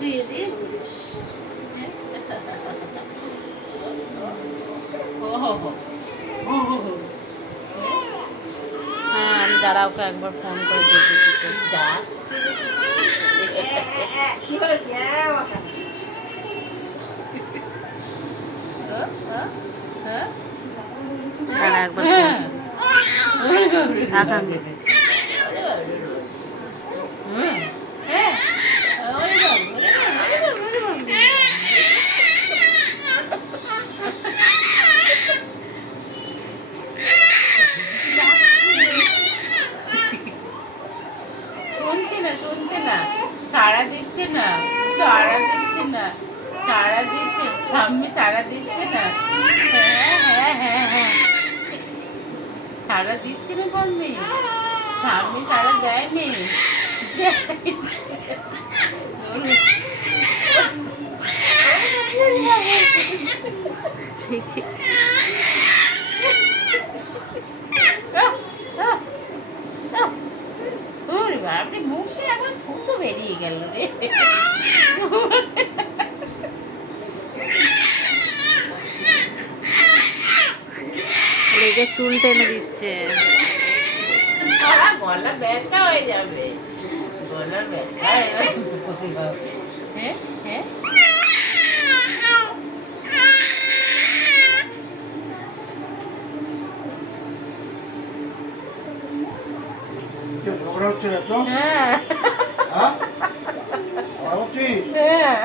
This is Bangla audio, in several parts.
শুয়ে দিয়েছিস? হ্যাঁ, আমি দাঁড়া, ওকে একবার ফোন করে দেখে দিতে। যা কি হলো কি দাঁড়া একবার আকাঙ্ক্ষা শুনছে না সাড়া দিচ্ছে না সাড়া দিচ্ছে না সাড়া দিচ্ছে ঠাম্মি সাড়া দিচ্ছে না হ্যাঁ হ্যাঁ হ্যাঁ হ্যাঁ সাড়া দিচ্ছে না ঠাম্মি ঠাম্মি সাড়া দেয়নি ঠিকই। আপনি মুখ দিয়ে এখন থুতু বেরিয়ে গেল রে লেগে চুল টেনে দিচ্ছে। গলা ব্যথা হয়ে যাবে গলা ব্যথা হয়ে যাবে হ্যাঁ হ্যাঁ ঝগড়া হচ্ছে না তো? হ্যাঁ হ্যাঁ? ঝগড়া হচ্ছে? হ্যাঁ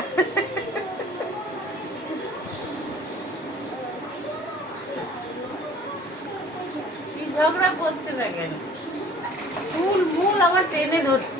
কি ঝগড়া করছে না কেন মূল মূল আমার টেনে ধরছে